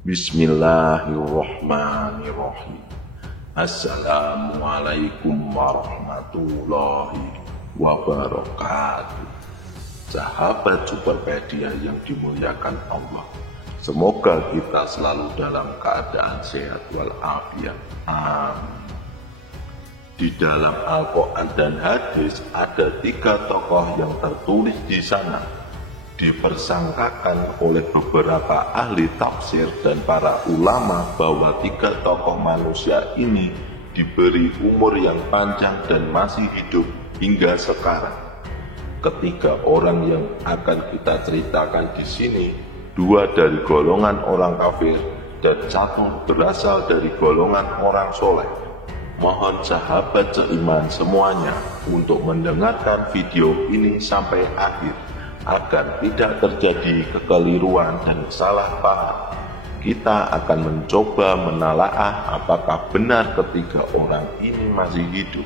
Bismillahirrahmanirrahim. Assalamualaikum warahmatullahi wabarakatuh. Sahabat Superpedia yang dimuliakan Allah, semoga kita selalu dalam keadaan sehat walafiat. Amin. Di dalam Al-Quran dan hadis ada 3 tokoh yang tertulis di sana dipersangkakan oleh beberapa ahli tafsir dan para ulama bahwa 3 tokoh manusia ini diberi umur yang panjang dan masih hidup hingga sekarang. Ketiga orang yang akan kita ceritakan di sini, 2 dari golongan orang kafir dan 1 berasal dari golongan orang soleh. Mohon sahabat seiman semuanya untuk mendengarkan video ini sampai akhir, agar tidak terjadi kekeliruan dan salah paham. Kita akan mencoba menalaah apakah benar ketiga orang ini masih hidup.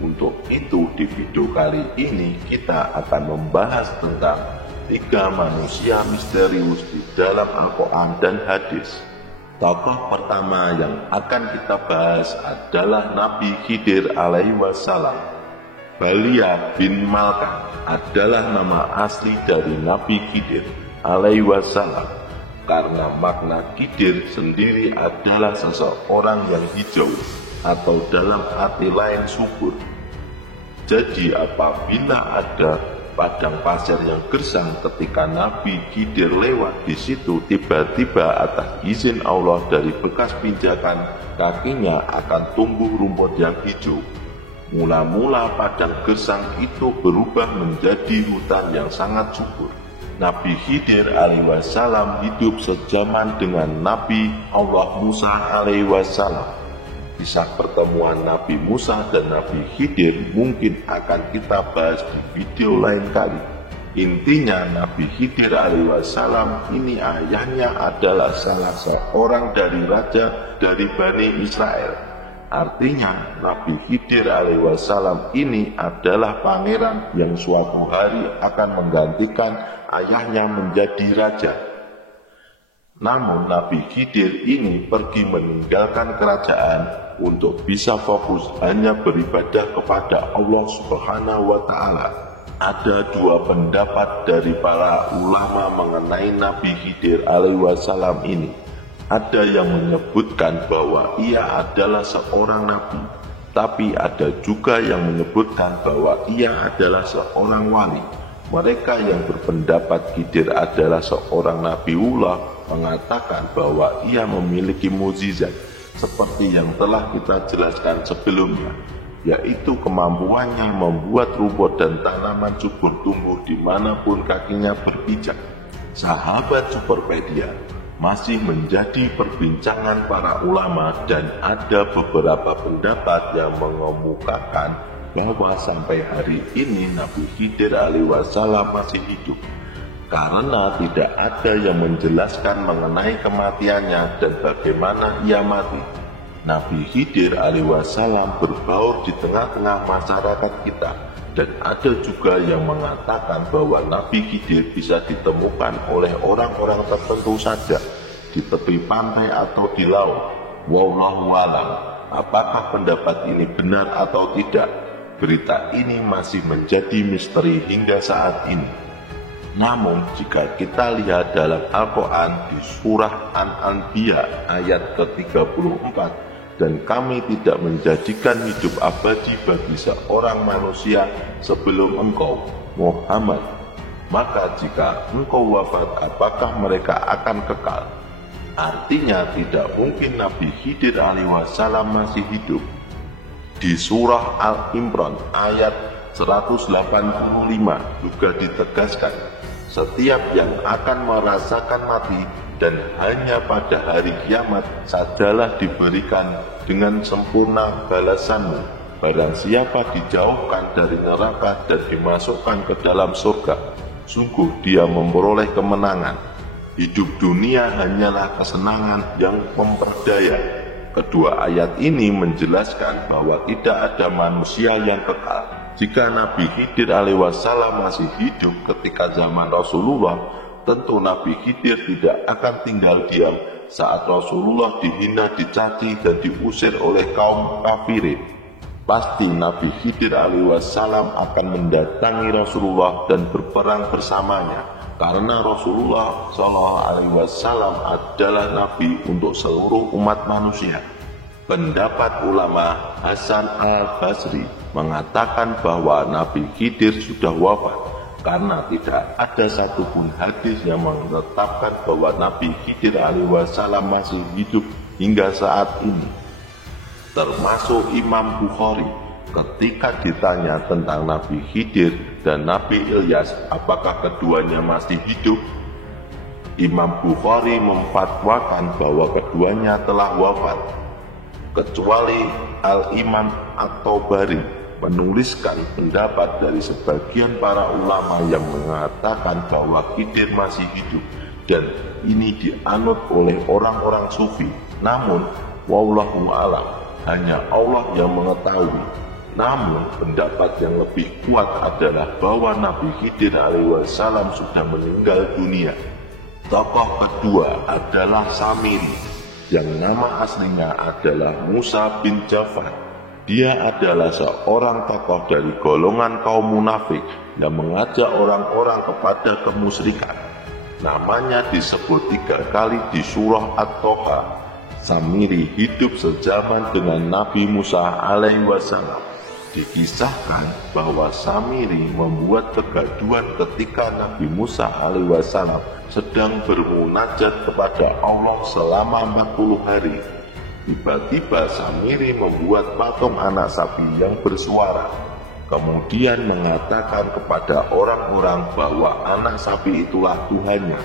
Untuk itu di video kali ini kita akan membahas tentang 3 manusia misterius di dalam Al-Quran dan hadis. Tokoh pertama yang akan kita bahas adalah Nabi Khidir alaihi wassalam. Balia bin Malkan adalah nama asli dari Nabi Khidir alaihi wassalam, karena makna Khidir sendiri adalah seseorang yang hijau atau dalam arti lain subur. Jadi apabila ada padang pasir yang gersang ketika Nabi Khidir lewat di situ, tiba-tiba atas izin Allah dari bekas pijakan kakinya akan tumbuh rumput yang hijau. Mula-mula padang gersang itu berubah menjadi hutan yang sangat subur. Nabi Khidir alaihi wassalam hidup sejaman dengan Nabi Allah Musa alaihi wassalam. Kisah pertemuan Nabi Musa dan Nabi Khidir mungkin akan kita bahas di video lain kali. Intinya Nabi Khidir alaihi wassalam ini ayahnya adalah salah seorang dari raja dari Bani Israel. Artinya Nabi Khidir alaihi wassalam ini adalah pangeran yang suatu hari akan menggantikan ayahnya menjadi raja. Namun Nabi Khidir ini pergi meninggalkan kerajaan untuk bisa fokus hanya beribadah kepada Allah Subhanahu wa Ta'ala. Ada 2 pendapat dari para ulama mengenai Nabi Khidir alaihi wassalam ini. Ada yang menyebutkan bahwa ia adalah seorang nabi, tapi ada juga yang menyebutkan bahwa ia adalah seorang wali. Mereka yang berpendapat Khidir adalah seorang nabiullah mengatakan bahwa ia memiliki mukjizat seperti yang telah kita jelaskan sebelumnya, yaitu kemampuannya membuat rumput dan tanaman subur tumbuh dimanapun kakinya berpijak. Sahabat Superpedia, masih menjadi perbincangan para ulama dan ada beberapa pendapat yang mengemukakan bahwa sampai hari ini Nabi Khidir alaihi wassalam masih hidup, karena tidak ada yang menjelaskan mengenai kematiannya dan bagaimana ia mati. Nabi Khidir alaihi wassalam berbaur di tengah-tengah masyarakat kita, dan ada juga yang mengatakan bahwa Nabi Khidir bisa ditemukan oleh orang-orang tertentu saja di tepi pantai atau di laut. Wallahu a'lam. Apakah pendapat ini benar atau tidak? Berita ini masih menjadi misteri hingga saat ini. Namun jika kita lihat dalam Al-Quran di surah An-Anbiya ayat ke-34, dan kami tidak menjadikan hidup abadi bagi seorang manusia sebelum engkau, Muhammad. Maka jika engkau wafat, apakah mereka akan kekal? Artinya tidak mungkin Nabi Khidir alaihi wassalam masih hidup. Di surah Al-Imran ayat 185 juga ditegaskan, setiap yang akan merasakan mati dan hanya pada hari kiamat sajalah diberikan dengan sempurna balasanmu. Barang siapa dijauhkan dari neraka dan dimasukkan ke dalam surga, sungguh dia memperoleh kemenangan. Hidup dunia hanyalah kesenangan yang memperdaya. Kedua ayat ini menjelaskan bahwa tidak ada manusia yang kekal. Jika Nabi Khidir alaihi wassalam masih hidup ketika zaman Rasulullah, tentu Nabi Khidir tidak akan tinggal diam saat Rasulullah dihina, dicaci, dan diusir oleh kaum kafirin, pasti Nabi Khidir alaihissalam akan mendatangi Rasulullah dan berperang bersamanya, karena Rasulullah SAW adalah Nabi untuk seluruh umat manusia. Pendapat ulama Hasan al-Basri mengatakan bahwa Nabi Khidir sudah wafat, karena tidak ada satupun hadis yang menetapkan bahwa Nabi Khidir alaihissalam masih hidup hingga saat ini. Termasuk Imam Bukhari ketika ditanya tentang Nabi Khidir dan Nabi Ilyas, apakah keduanya masih hidup, Imam Bukhari memfatwakan bahwa keduanya telah wafat, kecuali Al-Imam At-Tabari menuliskan pendapat dari sebagian para ulama yang mengatakan bahwa Khidir masih hidup, dan ini dianut oleh orang-orang sufi. Namun wallahu a'lam, hanya Allah yang mengetahui. Namun pendapat yang lebih kuat adalah bahwa Nabi Khidir alaihissalam sudah meninggal dunia. Tokoh kedua adalah Samiri, yang nama aslinya adalah Musa bin Jafar. Dia adalah seorang tokoh dari golongan kaum munafik yang mengajak orang-orang kepada kemusyrikan. Namanya disebut 3 kali di surah At-Toha. Samiri hidup sezaman dengan Nabi Musa alaihissalam. Dikisahkan bahwa Samiri membuat kegaduhan ketika Nabi Musa alaihissalam sedang bermunajat kepada Allah selama 40 hari. Tiba-tiba Samiri membuat patung anak sapi yang bersuara, kemudian mengatakan kepada orang-orang bahwa anak sapi itulah Tuhannya,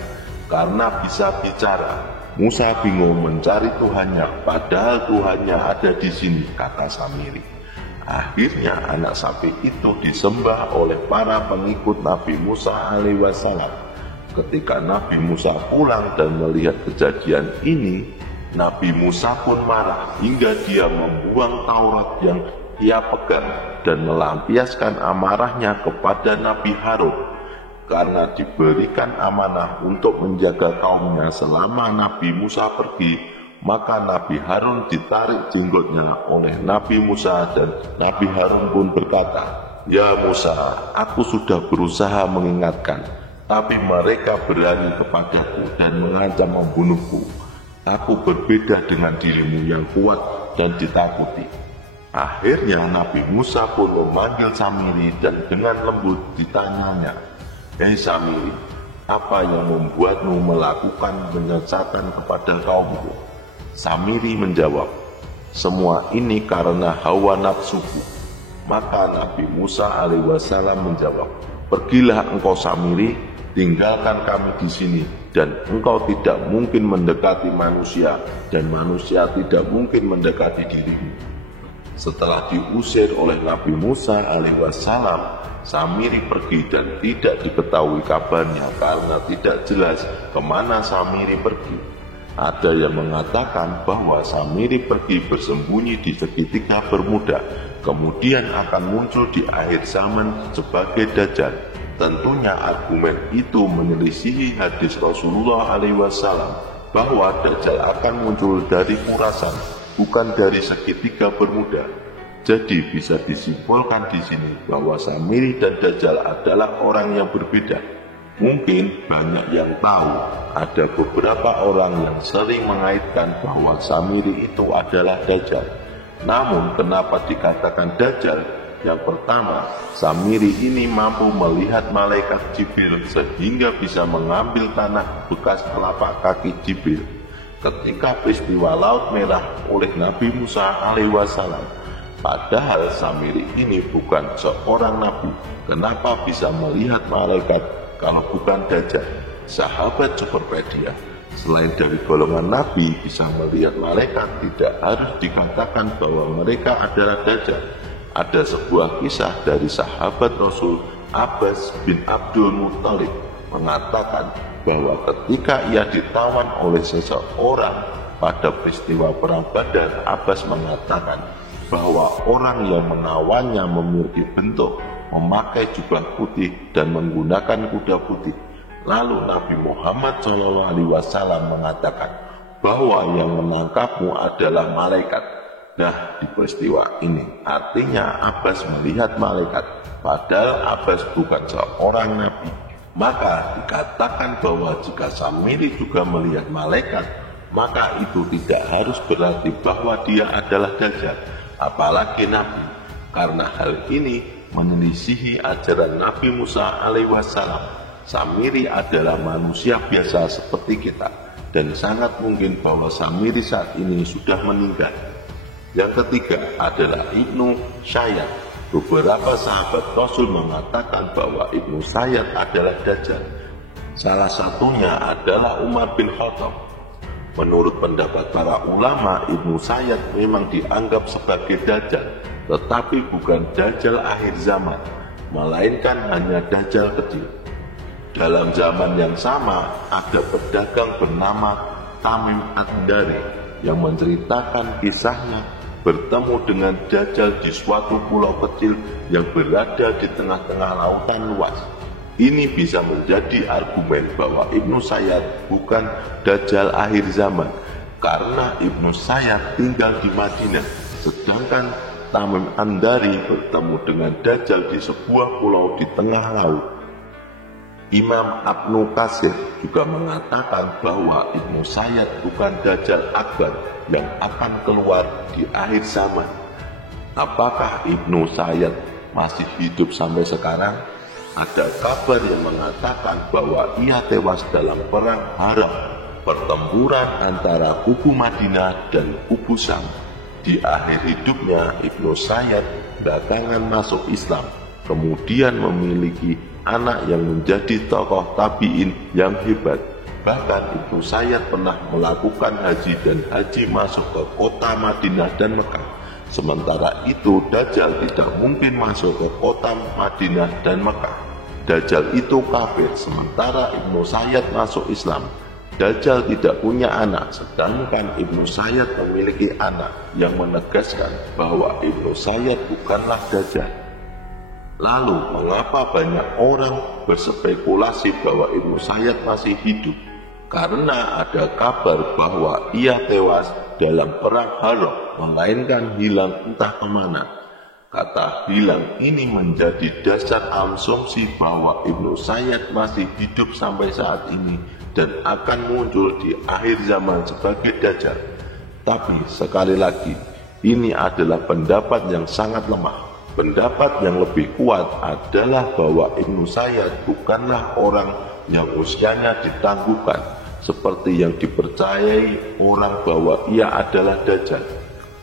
karena bisa bicara. Musa bingung mencari Tuhannya, padahal Tuhannya ada di sini, kata Samiri. Akhirnya anak sapi itu disembah oleh para pengikut Nabi Musa alaihissalam. Ketika Nabi Musa pulang dan melihat kejadian ini, Nabi Musa pun marah hingga dia membuang Taurat yang ia pegang dan melampiaskan amarahnya kepada Nabi Harun. Karena diberikan amanah untuk menjaga kaumnya selama Nabi Musa pergi, maka Nabi Harun ditarik jenggotnya oleh Nabi Musa, dan Nabi Harun pun berkata, "Ya Musa, aku sudah berusaha mengingatkan, tapi mereka berani kepadaku dan mengancam membunuhku. Aku berbeda dengan dirimu yang kuat dan ditakuti." Akhirnya Nabi Musa pun memanggil Samiri dan dengan lembut ditanyanya, "Hei Samiri, apa yang membuatmu melakukan penyesatan kepada kaumku?" Samiri menjawab, "Semua ini karena hawa nafsuku." Maka Nabi Musa alaihissalam menjawab, "Pergilah engkau Samiri, tinggalkan kami di sini, dan engkau tidak mungkin mendekati manusia, dan manusia tidak mungkin mendekati dirimu." Setelah diusir oleh Nabi Musa alaihissalam, Samiri pergi dan tidak diketahui kabarnya karena tidak jelas kemana Samiri pergi. Ada yang mengatakan bahwa Samiri pergi bersembunyi di segitiga Bermuda, kemudian akan muncul di akhir zaman sebagai Dajjal. Tentunya argumen itu menyelisihi hadis Rasulullah alaihissalam bahwa Dajjal akan muncul dari Khurasan, bukan dari segitiga Bermuda. Jadi bisa disimpulkan di sini bahwa Samiri dan Dajjal adalah orang yang berbeda. Mungkin banyak yang tahu, ada beberapa orang yang sering mengaitkan bahwa Samiri itu adalah Dajjal. Namun kenapa dikatakan Dajjal? Yang pertama, Samiri ini mampu melihat malaikat Jibril sehingga bisa mengambil tanah bekas telapak kaki Jibril. Ketika peristiwa Laut Merah oleh Nabi Musa alaihissalam, padahal Samiri ini bukan seorang nabi, kenapa bisa melihat malaikat kalau bukan Dajjal? Sahabat Superpedia, selain dari golongan nabi bisa melihat malaikat, tidak harus dikatakan bahwa mereka adalah Dajjal. Ada sebuah kisah dari sahabat Rasul Abbas bin Abdul Muttalib mengatakan bahwa ketika ia ditawan oleh seseorang pada peristiwa perang Badar, Abbas mengatakan bahwa orang yang menawannya memiliki bentuk memakai jubah putih dan menggunakan kuda putih. Lalu Nabi Muhammad SAW mengatakan, bahwa yang menangkapmu adalah malaikat. Nah, di peristiwa ini artinya Abbas melihat malaikat, padahal Abbas bukan seorang nabi. Maka dikatakan bahwa jika Samiri juga melihat malaikat, maka itu tidak harus berarti bahwa dia adalah Dajjal, apalagi nabi, karena hal ini menyelisihi ajaran Nabi Musa alaihissalam. Samiri adalah manusia biasa seperti kita, dan sangat mungkin bahwa Samiri saat ini sudah meninggal. Yang ketiga adalah Ibnu Sayyad. Beberapa sahabat Rasul mengatakan bahwa Ibnu Sayyad adalah Dajjal. Salah satunya adalah Umar bin Khattab. Menurut pendapat para ulama, Ibnu Sayyad memang dianggap sebagai Dajjal, tetapi bukan Dajjal akhir zaman, melainkan hanya Dajjal kecil. Dalam zaman yang sama, ada pedagang bernama Tamim Ad-Dari yang menceritakan kisahnya bertemu dengan Dajjal di suatu pulau kecil yang berada di tengah-tengah lautan luas. Ini bisa menjadi argumen bahwa Ibnu Sayyad bukan Dajjal akhir zaman, karena Ibnu Sayyad tinggal di Madinah, sedangkan Tamim Ad-Dari bertemu dengan Dajjal di sebuah pulau di tengah laut. Imam Ibnu Katsir juga mengatakan bahwa Ibnu Sayyad bukan Dajjal Akbar yang akan keluar di akhir zaman. Apakah Ibnu Sayyad masih hidup sampai sekarang? Ada kabar yang mengatakan bahwa ia tewas dalam perang Haram, pertempuran antara kubu Madinah dan kubu Syam. Di akhir hidupnya, Ibnu Sayyad belakangan masuk Islam, kemudian memiliki anak yang menjadi tokoh tabi'in yang hebat. Bahkan Ibnu Sayyad pernah melakukan haji, dan haji masuk ke kota Madinah dan Mekah. Sementara itu Dajjal tidak mungkin masuk ke kota Madinah dan Mekah. Dajjal itu kafir, sementara Ibnu Sayyad masuk Islam. Dajjal tidak punya anak, sedangkan Ibnu Sayyad memiliki anak, yang menegaskan bahwa Ibnu Sayyad bukanlah Dajjal. Lalu, mengapa banyak orang berspekulasi bahwa Ibnu Sayyad masih hidup? Karena ada kabar bahwa ia tewas dalam perang Haram, melainkan hilang entah kemana. Kata hilang ini menjadi dasar asumsi bahwa Ibnu Sayyad masih hidup sampai saat ini dan akan muncul di akhir zaman sebagai Dajjal. Tapi sekali lagi, ini adalah pendapat yang sangat lemah. Pendapat yang lebih kuat adalah bahwa Ibnu Sayyad bukanlah orang yang usianya ditangguhkan, seperti yang dipercayai orang bahwa ia adalah Dajjal.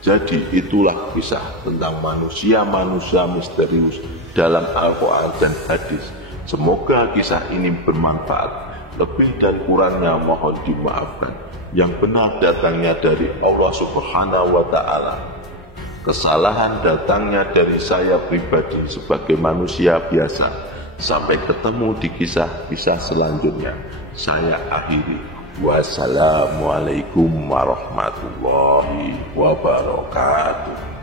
Jadi itulah kisah tentang manusia-manusia misterius dalam Al-Quran dan hadis. Semoga kisah ini bermanfaat. Lebih dan kurangnya mohon dimaafkan. Yang benar datangnya dari Allah Subhanahu wa Ta'ala. Kesalahan datangnya dari saya pribadi sebagai manusia biasa. Sampai ketemu di kisah-kisah selanjutnya. Saya akhiri. Wassalamualaikum warahmatullahi wabarakatuh.